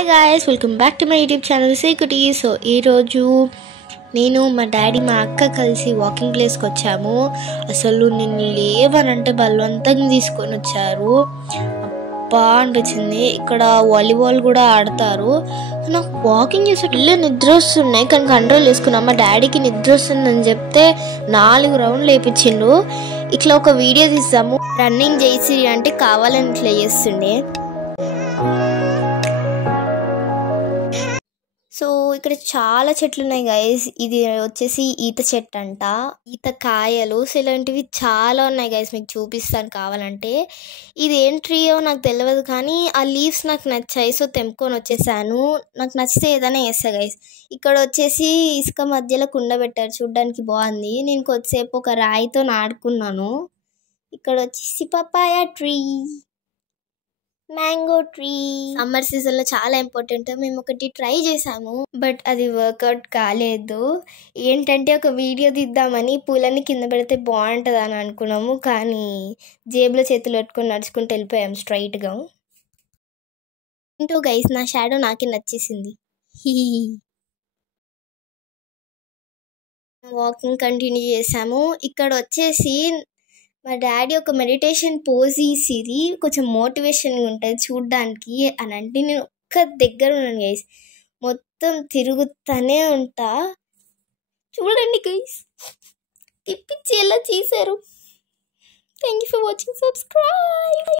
Hi guys, welcome back to my YouTube channel సీకుటీ. So ఈరోజు నేను మా డాడీ మా అక్క కలిసి వాకింగ్ ప్లేస్కి వచ్చాము. అసలు నిన్ను లేవనంటే బలవంతంగా తీసుకొని వచ్చారు. అబ్బా అనిపించింది. ఇక్కడ వాలీబాల్ కూడా ఆడతారు. నాకు వాకింగ్ చేసే ఇల్లు నిద్ర వస్తున్నాయి కానీ కంట్రోల్ చేసుకున్నా. మా డాడీకి నిద్ర వస్తుందని చెప్తే 4 రౌండ్లు వేయించిండు. ఇట్లా ఒక వీడియో తీస్తాము, రన్నింగ్ చేసి అంటే కావాలని ఇట్లా చేస్తుండే. సో ఇక్కడ చాలా చెట్లు ఉన్నాయి గైస్. ఇది వచ్చేసి ఈత చెట్టు అంట, ఈత కాయలు. సో ఇలాంటివి చాలా ఉన్నాయి గైస్, మీకు చూపిస్తాను కావాలంటే. ఇది ఏం ట్రీయో నాకు తెలియదు కానీ ఆ లీవ్స్ నాకు నచ్చాయి, సో తెంపుకొని వచ్చేసాను. నాకు నచ్చితే ఏదైనా చేస్తా గైస్. ఇక్కడ వచ్చేసి ఇసుక మధ్యలో కుండ పెట్టారు, చూడ్డానికి బాగుంది. నేను కొద్దిసేపు ఒక రాయితో ఆడుకున్నాను. ఇక్కడ వచ్చేసి papaya tree, mango tree. Summer season లో చాలా ఇంపార్టెంట్. మేము ఒకటి ట్రై చేసాము బట్ అది వర్కౌట్ కాలేదు. ఏంటంటే ఒక వీడియో తీద్దామని పూలన్నీ కింద పెడితే బాగుంటుంది అని అనుకున్నాము, కానీ జేబులో చేతులు పెట్టుకుని నడుచుకుంటూ వెళ్ళిపోయాము స్ట్రైట్ గా. ఏంటో గైస్, నా షాడో నాకే నచ్చేసింది. వాకింగ్ కంటిన్యూ చేసాము. ఇక్కడ వచ్చేసి మా డాడీ ఒక మెడిటేషన్ పోజ్ తీసిరి, కొంచెం మోటివేషన్గా ఉంటుంది చూడ్డానికి అని అంటే నేను ఒక్క దగ్గర ఉన్నాను గైస్. మొత్తం తిరుగుతూనే ఉంటా. చూడండి గైస్, తిప్పించి ఎలా చేశారు. Thank you for watching. Subscribe.